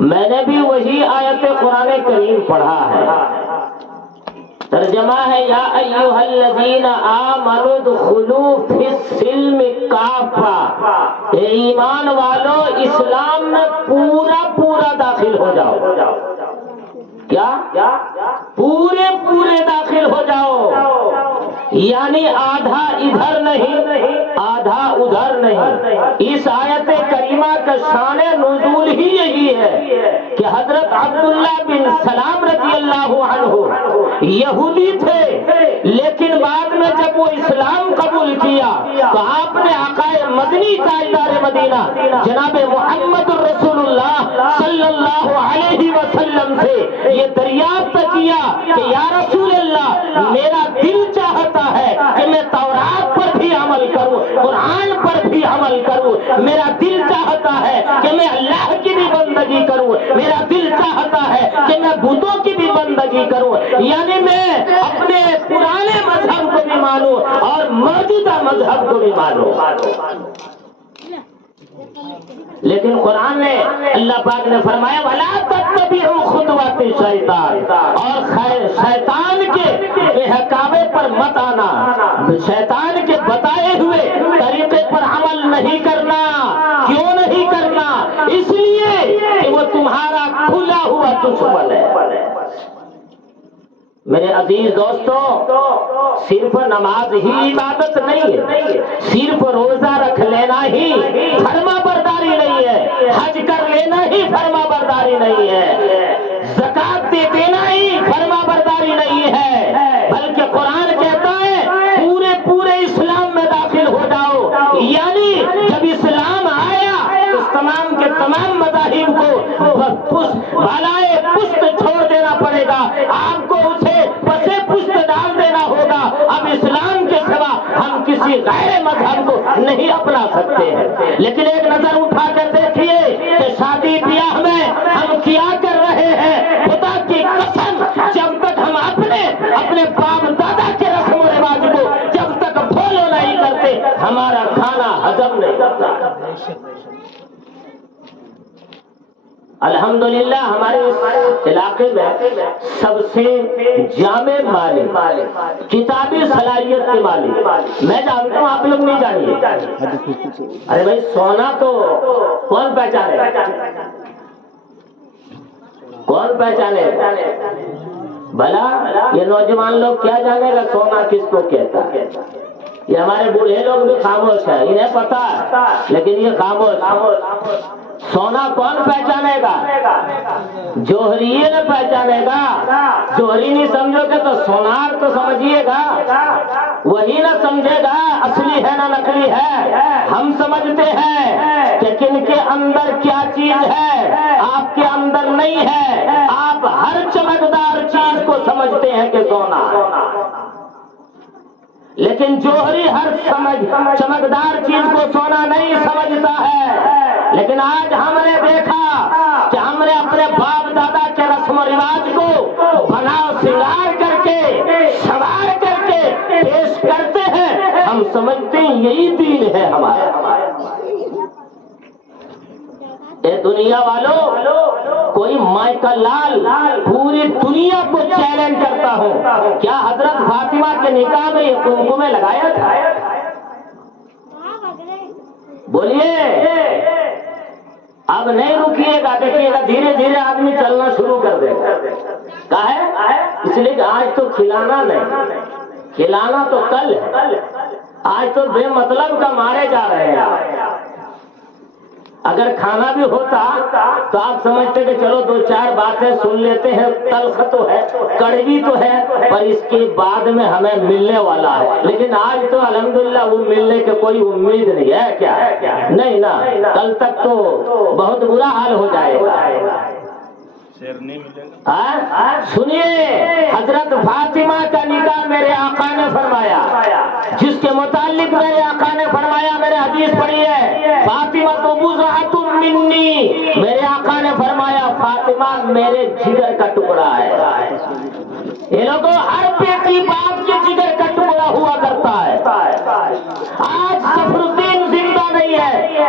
میں نے بھی وہی آیت قرآن کریم پڑھا ہے، ترجمہ ہے یا ایھا الذین آمنوا ادخلوا فی السلم کافہ، اے ایمان والو اسلام میں پورا پورا داخل ہو جاؤ۔ کیا؟ پورے داخل ہو جاؤ، یعنی آدھا ادھر نہیں آدھا ادھر نہیں۔ اس آیت کریمہ کا شان نزول ہی یہی ہے کہ حضرت عبداللہ بن سلام رضی اللہ عنہ یہودی تھے، لیکن بعد میں جب وہ اسلام قبول کیا تو آپ نے آقا مدنی تاجدار مدینہ جناب محمد رسول اللہ صلی اللہ علیہ وسلم سے یہ دریافت کیا کہ یا رسول اللہ، میرا دل چاہتا ہے کہ میں تورات پر بھی عمل کروں، قرآن پر بھی عمل کروں، میرا دل چاہتا ہے کہ میں اللہ کی بھی بندگی کروں، میرا دل چاہتا ہے کہ میں بتوں کی بھی بندگی کروں، یعنی میں اپنے پرانے مذہب کو بھی مانوں اور موجودہ مذہب کو بھی مانوں۔ لیکن قرآن نے اللہ پاک نے فرمایا وَلَا تَتَّبِعُوا خُطُوَاتِ الشَّيْطَانِ، اور شیطان کے بہکاوے پر مت آنا، شیطان کے بتائے ہوئے طریقے پر عمل نہیں کرنا۔ کیوں نہیں کرنا؟ اس لیے کہ وہ تمہارا کھلا ہوا دشمن ہے۔ میرے عزیز دوستو، صرف نماز ہی عبادت نہیں ہے، صرف روزہ رکھ لینا ہی فرما برداری نہیں ہے، حج کر لینا ہی فرما برداری نہیں ہے، زکات دے دینا ہی فرما برداری نہیں ہے، بلکہ قرآن کہتا ہے پورے اسلام میں داخل ہو جاؤ، یعنی جب اسلام آیا تو تمام کے تمام مذاہب کو بالائے پشت چھوڑ دینا پڑے گا، آپ کو اسے پسے پشت ڈال دینا ہوگا۔ اب اسلام کے سوا ہم کسی غیر مذہب کو نہیں اپنا سکتے ہیں۔ لیکن ایک نظر اٹھا کر دیکھیے کہ شادی بیاہ میں ہم کیا کر رہے ہیں۔ خدا کی قسم، جب تک ہم اپنے باپ دادا کے رسم و رواج کو جب تک فالو نہیں کرتے، ہمارا کھانا ہضم نہیں کرتا۔ الحمدللہ ہمارے اس علاقے میں سب سے جامع مالک، کتابی صلاحیت کے مالک میں جانتا ہوں، آپ لوگ نہیں جانیے۔ ارے بھائی، سونا تو کون پہچانے، کون پہچانے بھلا؟ یہ نوجوان لوگ کیا جانے گا سونا کس کو کہتا ہے؟ یہ ہمارے بوڑھے لوگ بھی خاموش ہیں، انہیں پتا ہے لیکن یہ خاموش۔ سونا کون پہچانے گا؟ جوہری نہ پہچانے گا۔ جوہری نہیں سمجھو گے تو سونار تو سمجھیے گا، وہی نہ سمجھے گا اصلی ہے نہ نقلی ہے۔ ہم سمجھتے ہیں کہ کن کے اندر کیا چیز ہے، آپ کے اندر نہیں ہے۔ آپ ہر چمکدار چیز کو سمجھتے ہیں کہ سونا، لیکن جوہری ہر چمکدار چیز کو سونا نہیں سمجھتا ہے۔ لیکن آج ہم نے دیکھا کہ ہم نے اپنے باپ دادا کے رسم و رواج کو بنا سنگار کر کے سوار کر کے پیش کرتے ہیں، ہم سمجھتے ہیں یہی دین ہے ہمارا۔ اے دنیا والو، کوئی مائیکل لال پوری دنیا کو چیلنج کرتا ہوں، کیا حضرت فاطمہ کے نکاح میں یہ قمقمے لگایا تھا؟ بولیے، اب نہیں رکیے گا، دیکھیے گا دھیرے دھیرے آدمی چلنا شروع کر دے گا۔ کہا ہے اس لیے کہ آج تو کھلانا نہیں، کھلانا تو کل ہے، آج تو بے مطلب کا مارے جا رہے ہیں۔ اگر کھانا بھی ہوتا تو آپ سمجھتے کہ چلو دو چار باتیں سن لیتے ہیں، تلخ تو ہے، کڑوی تو ہے، پر اس کے بعد میں ہمیں ملنے والا ہے۔ لیکن آج تو الحمدللہ وہ ملنے کی کوئی امید نہیں ہے، کیا نہیں نا؟ کل تک تو بہت برا حال ہو جائے گا۔ سنیے، حضرت فاطمہ کا نکاح میرے آقا نے فرمایا، جس کے متعلق میرے آقا نے فرمایا، میرے حدیث پڑھی ہے، فاطمہ تو بضعۃ منی، میرے آقا نے فرمایا فاطمہ میرے جگر کا ٹکڑا ہے۔ یہ لوگوں، ہر بیٹی باپ کے جگر کا ٹکڑا ہوا کرتا ہے۔ آج صفر الدین زندہ نہیں ہے،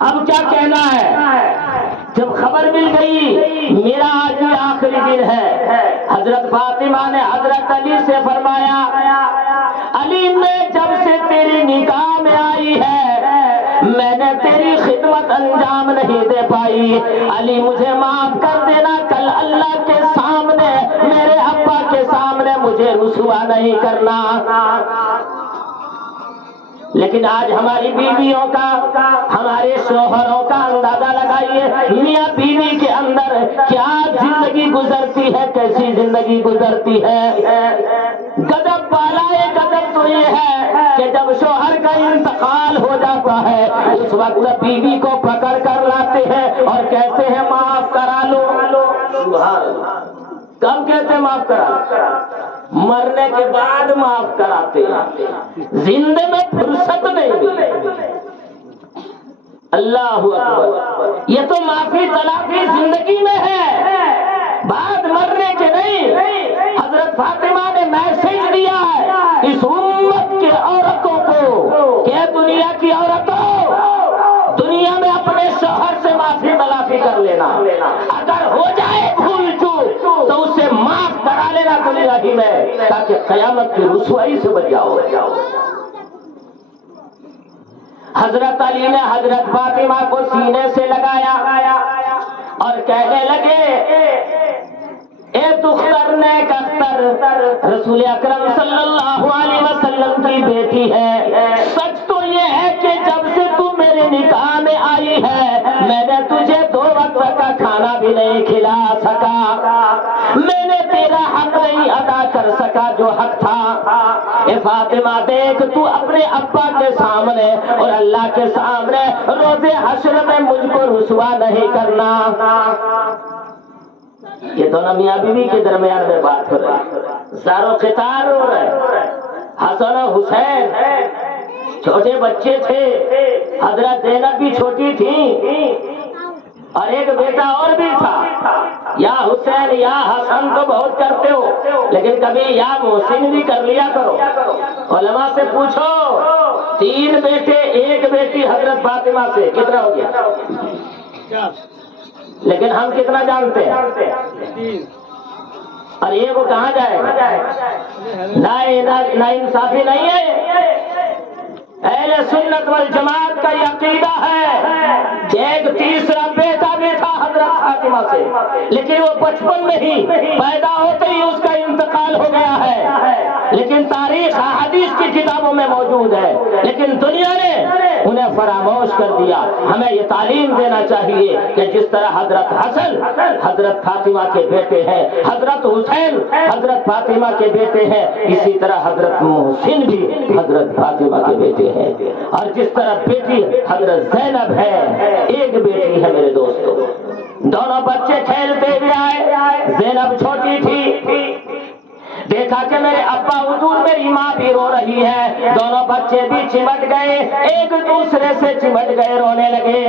اب کیا کہنا ہے؟ جب خبر مل گئی میرا آج ہی آخری دن ہے، حضرت فاطمہ نے حضرت علی سے فرمایا، علی میں جب سے تیری نکاح میں آئی ہے میں نے تیری خدمت انجام نہیں دے پائی، علی مجھے معاف کر دینا، کل اللہ کے سامنے میرے ابا کے سامنے مجھے رسوا نہیں کرنا۔ لیکن آج ہماری بیویوں کا، ہمارے شوہروں کا اندازہ لگائیے، میاں بیوی کے اندر کیا زندگی گزرتی ہے، کیسی زندگی گزرتی ہے۔ غضب بالائے غضب تو یہ ہے کہ جب شوہر کا انتقال ہو جاتا ہے اس وقت بیوی کو پکڑ کر لاتے ہیں اور کہتے ہیں معاف کرا لو۔ کب کہتے ہیں معاف کرا لو؟ مرنے کے بعد معاف کراتے ہیں، زندے میں فرصت نہیں ملی۔ اللہ اکبر، یہ تو معافی تلافی زندگی میں ہے، بعد مرنے کے نہیں۔ حضرت فاطمہ نے میسج دیا ہے اس امت کے عورتوں کو کہ دنیا کی عورتوں، دنیا میں اپنے شوہر سے معافی تلافی کر لینا، اگر ہو جائے بھول چوک تو اسے معاف کرا لینا دنیا ہی میں، تاکہ قیامت کی رسوائی سے بچ جاؤ۔ حضرت علی نے حضرت فاطمہ کو سینے سے لگایا اور کہنے لگے، اے دختر نیک اختر، رسول اکرم صلی اللہ علیہ وسلم کی بیٹی ہے، سچ تو یہ ہے کہ جب سے تو میرے نکاح میں آئی ہے میں نے تجھے 2 وقت کا کھانا بھی نہیں کھلا سکا، میں نے تیرا حق نہیں ادا کر سکا جو حق تھا۔ اے فاطمہ دیکھ، تو اپنے ابا کے سامنے اور اللہ کے سامنے روز حشر میں مجھ کو رسوا نہیں کرنا۔ یہ دونوں میاں بیوی کے درمیان میں بات ہو رہی ہے، زار و قطار ہو رہا ہے۔ حسن و حسین چھوٹے بچے تھے، حضرت زینب بھی چھوٹی تھی اور ایک بیٹا اور بھی تھا۔ یا حسین یا حسن تو بہت کرتے ہو لیکن کبھی یا محسن بھی کر لیا کرو۔ علماء سے پوچھو، 3 بیٹے 1 بیٹی حضرت فاطمہ سے، کتنا ہو گیا؟ لیکن ہم کتنا جانتے ہیں؟ اور یہ وہ کہاں جائے گا؟ نا انصافی نہیں ہے۔ اہل سنت والجماعت کا یہ عقیدہ ہے کہ ایک تیسرا بیٹا بھی تھا حضرت فاطمہ سے، لیکن وہ بچپن میں ہی پیدا ہوتے ہی اس کا انتقال ہو گیا ہے، لیکن تاریخ حدیث کی کتابوں میں موجود ہے، لیکن دنیا نے انہیں فراموش کر دیا۔ ہمیں یہ تعلیم دینا چاہیے کہ جس طرح حضرت حسن حضرت فاطمہ کے بیٹے ہیں، حضرت حسین حضرت فاطمہ کے بیٹے ہیں، اسی طرح حضرت محسن بھی حضرت فاطمہ کے بیٹے ہیں، اور جس طرح بیٹی حضرت زینب ہے، ایک بیٹی ہے میرے دوستو۔ دونوں بچے کھیلتے ہوئے آئے، زینب چھوٹی تھی، دیکھا کہ میرے ابا حضور میری ماں بھی رو رہی ہے، دونوں بچے بھی چمٹ گئے، ایک دوسرے سے چمٹ گئے، رونے لگے۔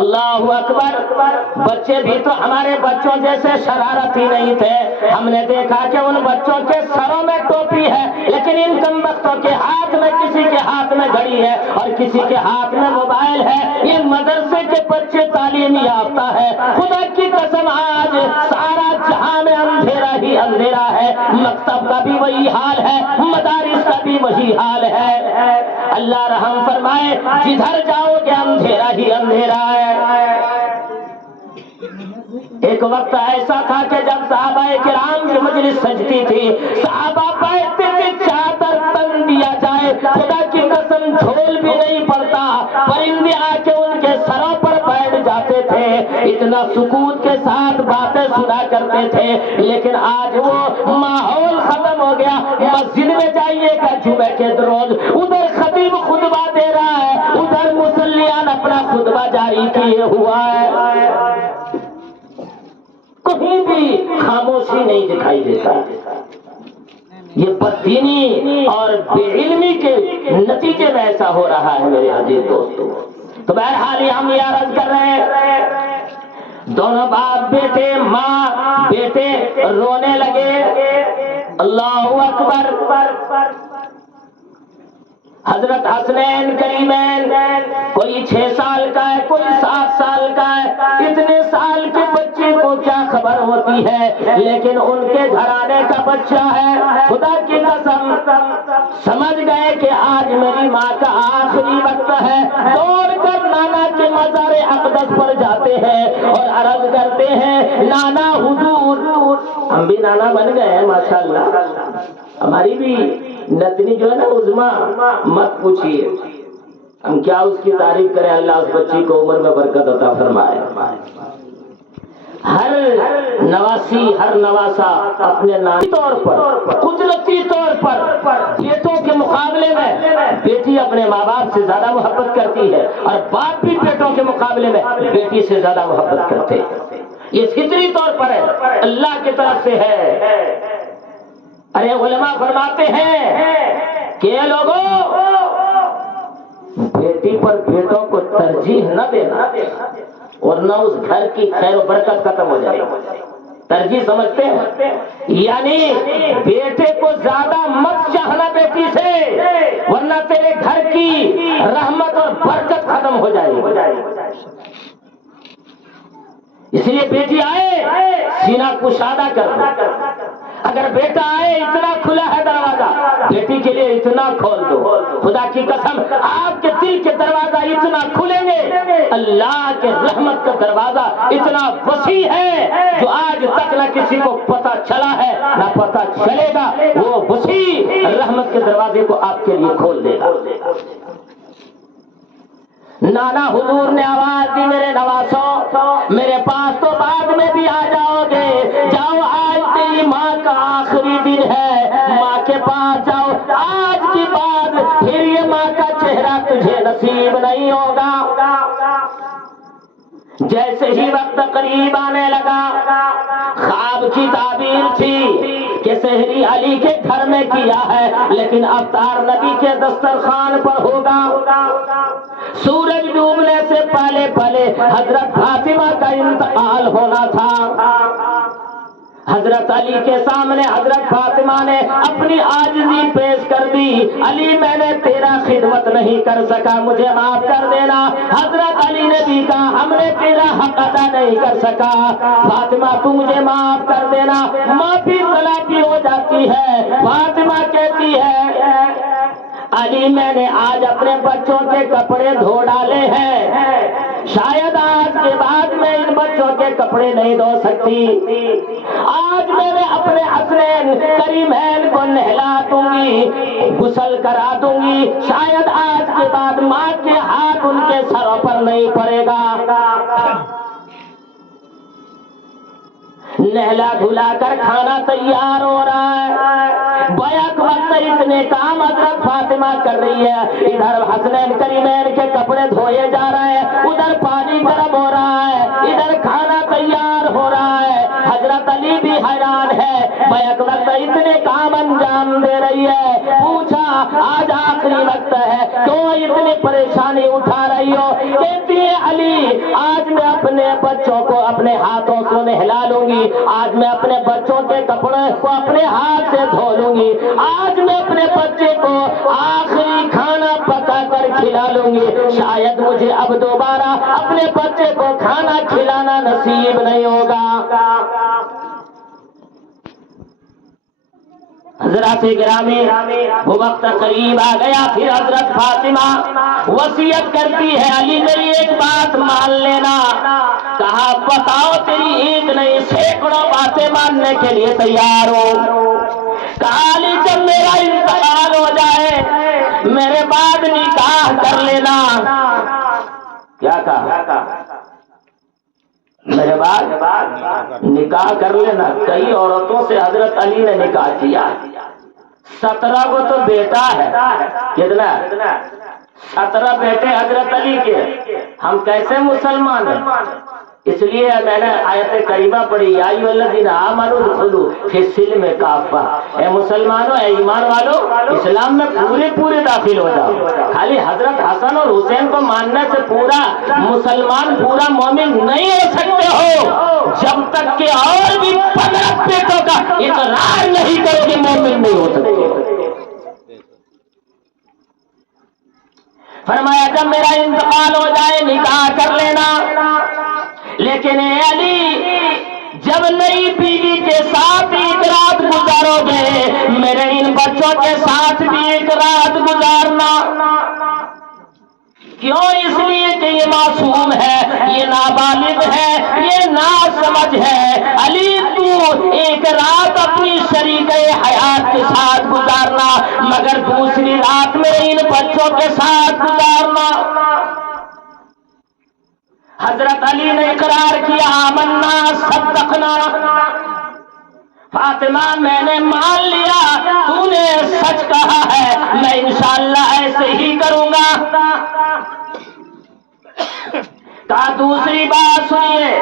اللہ اکبر، بچے بھی تو ہمارے بچوں جیسے شرارتی نہیں تھے، ہم نے دیکھا کہ ان بچوں کے سروں میں ٹوپی ہے لیکن ان کم بختوں کے ہاتھ میں، کسی کے ہاتھ میں گھڑی ہے اور کسی کے ہاتھ میں موبائل ہے۔ یہ مدرسے کے بچے تعلیم یافتہ ہے، خدا کی قسم آج سارا جہاں میں اندھیرا ہی اندھیرا ہے، مکتب کا بھی وہی حال ہے، مدارس کا بھی وہی حال ہے۔ اللہ رحم فرمائے، جدھر جاؤ گے اندھیرا ہی اندھیرا ہے۔ ایک وقت ایسا تھا کہ جب صحابہ کرام کی مجلس سجتی تھی، صحابہ بیٹھتے تھے، چادر تن دیا جائے، خدا کی قسم جھول بھی نہیں پڑتا، پرندے آ کے ان کے سروں پر بیٹھ جاتے تھے، اتنا سکون کے ساتھ باتیں سنا کرتے تھے۔ لیکن آج وہ ماحول ختم ہو گیا، مسجد میں جائیے گا جمعے کے روز، ادھر خطیب خطبہ دے رہا ہے، ادھر مصلیان اپنا خطبہ جاری کیے ہوا ہے، کہیں بھی خاموشی نہیں دکھائی دیتا۔ یہ بددینی اور بے علمی کے نتیجے میں ایسا ہو رہا ہے میرے عزیز دوستو۔ تو بہرحال ہم یہ عرض کر رہے ہیں، دونوں باپ بیٹے، ماں بیٹے رونے لگے۔ اللہ اکبر، حضرت حسنین کریمین کوئی 6 سال سکتی ہے، لیکن ان کے گھرانے کا بچہ ہے، خدا کی قسم سمجھ گئے کہ آج میری ماں کا آخری وقت ہے، دوڑ کر نانا کے مزار اقدس پر جاتے ہیں اور عرض کرتے ہیں نانا حضور، ہم بھی نانا بن گئے ہیں ماشاءاللہ، ہماری بھی نتنی جو ہے نا عظما، مت پوچھیے ہم کیا اس کی تعریف کریں، اللہ اس بچی کو عمر میں برکت عطا فرمائے۔ ہر نواسی ہر نواسا اپنے نامی طور پر، قدرتی طور پر بیٹوں کے مقابلے میں بیٹی اپنے ماں باپ سے زیادہ محبت کرتی ہے، اور باپ بھی بیٹوں کے مقابلے میں بیٹی سے زیادہ محبت کرتے ہیں۔ یہ فطری طور پر ہے، اللہ کی طرف سے ہے۔ ارے علماء فرماتے ہیں کہ اے لوگوں، بیٹی پر بیٹوں کو ترجیح نہ دینا، ورنہ اس گھر کی خیر و برکت ختم ہو جائے گی۔ ترجیح سمجھتے ہیں یعنی بیٹے کو زیادہ مت چاہنا بیٹی سے، ورنہ تیرے گھر کی رحمت اور برکت ختم ہو جائے گی۔ اس لیے بیٹی آئے سینہ کشادہ کر دو، اگر بیٹا آئے اتنا کھلا ہے دروازہ، بیٹی کے لیے اتنا کھول دو، خدا کی قسم آپ کے دل کے دروازہ اتنا کھلیں گے، اللہ کے رحمت کا دروازہ اتنا وسیع ہے جو آج تک نہ کسی کو پتا چلا ہے نہ پتا چلے گا، وہ وسیع رحمت کے دروازے کو آپ کے لیے کھول دے گا۔ نانا حضور نے آواز دی میرے نواسوں، میرے پاس تو بعد میں بھی آ جاؤ گے، جاؤ آج تیری ماں کا آخری دن ہے، ماں کے پاس جاؤ، آج کی بعد پھر یہ ماں کا چہرہ تجھے نصیب نہیں ہوگا۔ جیسے ہی وقت قریب آنے لگا، خواب کی تعبیر تھی کہ سحری علی کے گھر میں کیا ہے، لیکن افطار نبی کے دسترخوان پر ہوگا۔ سورج ڈوبنے سے پہلے پہلے حضرت فاطمہ کا انتقال ہونا تھا۔ حضرت علی کے سامنے حضرت فاطمہ نے اپنی عاجزی پیش کر دی، علی میں نے تیرا خدمت نہیں کر سکا، مجھے معاف کر دینا۔ حضرت علی نے بھی کہا ہم نے تیرا حق ادا نہیں کر سکا، فاطمہ تو مجھے معاف کر دینا۔ معافی طلبی ہو جاتی ہے، فاطمہ کہتی ہے علی میں نے آج اپنے بچوں کے کپڑے دھو ڈالے ہیں، شاید آج کے بعد میں ان بچوں کے کپڑے نہیں دھو سکتی، آج میں نے اپنے حسنین کریمین کو نہلا دوں گی، غسل کرا دوں گی، شاید آج کے بعد ماں کے ہاتھ ان کے سروں پر نہیں پڑے گا۔ نہلا دھلا کر کھانا تیار ہو رہا ہے، بیک وقت اتنے کام حضرت فاطمہ کر رہی ہے، ادھر حسنین کریمین کے کپڑے دھوئے جا رہے ہیں، ادھر پانی گرم ہو رہا ہے، ادھر کھانا تیار ہو رہا ہے۔ حضرت علی بھی حیران ہے، بیک وقت اتنے کام انجام دے رہی ہے۔ پوچھا آج آخری وقت ہے، کیوں اتنی پریشانی اٹھا رہی ہو؟ کہتی ہے علی آج میں اپنے بچوں کو اپنے ہاتھوں سے نہلا لوں گی، آج میں اپنے بچوں کے کپڑے کو اپنے ہاتھ سے دھو لوں گی، آج میں اپنے بچے کو آخری کھانا پکا کر کھلا لوں گی، شاید مجھے اب دوبارہ اپنے بچے کو کھانا کھلانا نصیب نہیں ہوگا۔ حضرات گرامی وہ وقت قریب آ گیا، پھر حضرت فاطمہ وصیت کرتی ہے علی میری ایک بات مان لینا، کہا بتاؤ تیری ایک نہیں سینکڑوں باتیں ماننے کے لیے تیار ہو۔ کہا علی جب میرا انتقال ہو جائے میرے بعد نکاح کر لینا۔ کیا کہا؟ میرے بعد نکاح کر لینا۔ کئی عورتوں سے حضرت علی نے نکاح کیا، 17 کو تو بیٹا ہے، کتنا 17 بیٹے حضرت علی کے، ہم کیسے مسلمان ہیں؟ اس لیے میں نے آیت کریمہ پڑھی یا ایھا الذین آمنوا ادخلوا فی السلم کافہ، اے مسلمانوں اے ایمان والو اسلام میں پورے داخل ہو جاؤ۔ خالی حضرت حسن اور حسین کو ماننے سے پورا مسلمان پورا مومن نہیں ہو سکتے ہو، جب تک کہ اور بھی 15 بیٹوں کا اقرار نہیں کرو گے مومن نہیں ہو سکتے۔ فرمایا جب میرا انتقال ہو جائے نکاح کر لینا، لیکن اے علی جب نئی بیوی کے ساتھ ایک رات گزارو گے میرے ان بچوں کے ساتھ بھی ایک رات گزارنا۔ کیوں؟ اس لیے کہ یہ معصوم ہے، یہ نابالغ ہے، یہ ناسمجھ ہے۔ علی تو ایک رات اپنی شریک حیات کے ساتھ گزارنا، مگر دوسری رات میں ان بچوں کے ساتھ گزارنا۔ حضرت علی نے اقرار کیا، آمنا صدقنا، فاطمہ میں نے مان لیا، تو نے سچ کہا ہے، میں انشاءاللہ ایسے ہی کروں گا۔ کہا دوسری بات سنیے،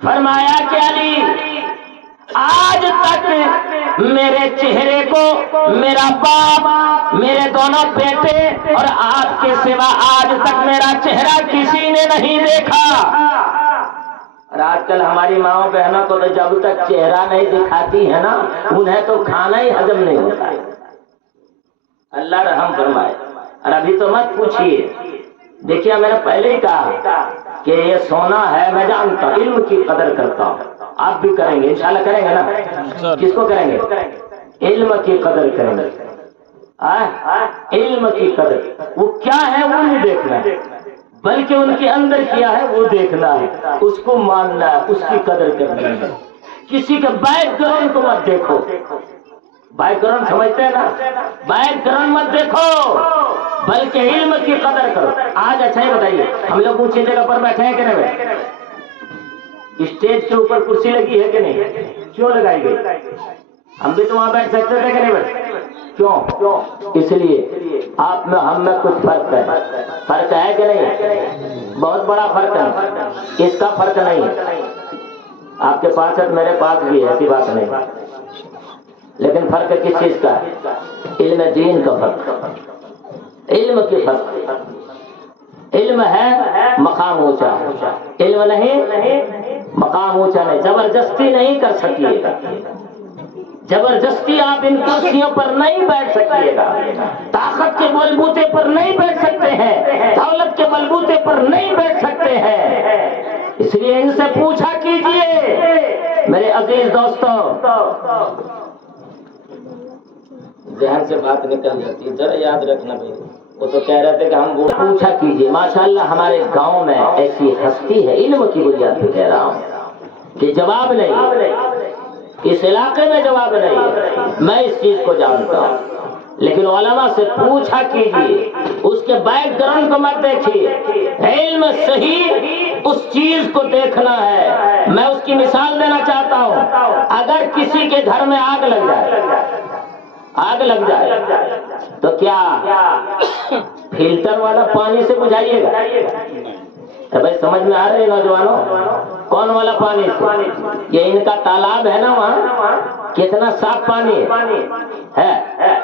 فرمایا کہ علی آج تک میرے چہرے کو میرا باپ، میرے دونوں بیٹے اور آپ کے سوا آج تک میرا چہرہ کسی نے نہیں دیکھا۔ اور آج کل ہماری ماؤں بہنوں کو تو جب تک چہرہ نہیں دکھاتی ہے نا انہیں تو کھانا ہی ہضم نہیں ہوتا ہے۔ اللہ رحم فرمائے۔ اور ابھی تو مت پوچھیے، دیکھیے میں نے پہلے ہی کہا کہ یہ سونا ہے، میں جانتا ہوں، علم کی قدر کرتا ہوں، آپ بھی کریں گے انشاءاللہ، کریں گے نا؟ کس کو کریں گے؟ علم کی قدر کریں گے۔ علم کی قدر وہ کیا ہے وہ نہیں دیکھنا ہے، بلکہ ان کے اندر کیا ہے وہ دیکھنا ہے، اس کو ماننا ہے، اس کی قدر کرنا ہے۔ کسی کے بیک گراؤنڈ کو مت دیکھو، بیک گراؤنڈ سمجھتے ہیں نا، بیک گراؤنڈ مت دیکھو بلکہ علم کی قدر کرو۔ آج اچھا ہی بتائیے، ہم لوگ اونچی جگہ پر بیٹھے ہیں کہ نہیں بیٹھے؟ اسٹیج کے اوپر کرسی لگی ہے کہ نہیں؟ کیوں لگائی گئی؟ ہم بھی تو وہاں بیٹھ سکتے تھے کہ نہیں بیٹھے؟ کیوں؟ اس لیے آپ میں ہم میں کچھ فرق ہے، فرق ہے کہ نہیں؟ بہت بڑا فرق ہے، اس کا فرق نہیں ہے۔ آپ کے پاس ہے، میرے پاس بھی ہے، ایسی بات نہیں، لیکن فرق کس چیز کا ہے؟ علم دین کا فرق، علم کی فرق۔ علم ہے مقام اونچا، علم نہیں مقام اونچا نہیں، زبردستی نہیں کر سکیے گا، زبردستی آپ ان کرسیوں پر نہیں بیٹھ سکیے گا، طاقت کے بلبوتے پر نہیں بیٹھ سکتے ہیں، دولت کے بلبوتے پر نہیں بیٹھ سکتے ہیں۔ اس لیے ان سے پوچھا کیجئے میرے عزیز دوستوں، ذہن سے بات نکل جاتی ہے، ذرا یاد رکھنا بھائی، وہ تو کہہ رہے تھے کہ ہم وہ پوچھا کیجئے۔ ماشاءاللہ ہمارے گاؤں میں ایسی ہستی ہے، علم کی بنیاد پہ کہہ رہا ہوں کہ جواب نہیں، اس علاقے میں جواب نہیں ہے، میں اس چیز کو جانتا ہوں، لیکن علماء سے پوچھا کیجئے، اس کے بیک گراؤنڈ کو مت دیکھیے، علم صحیح اس چیز کو دیکھنا ہے۔ میں اس کی مثال دینا چاہتا ہوں، اگر کسی کے گھر میں آگ لگ جائے، آگ لگ جائے تو کیا فلٹر والا پانی سے بجھائیے گا؟ بھائی سمجھ میں آ رہے ہیں نوجوانوں؟ کون والا پانی سے؟ یہ ان کا تالاب ہے نا، وہاں کتنا صاف پانی ہے،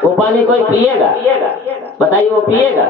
وہ پانی کوئی پیے گا؟ بتائیے وہ پیے گا؟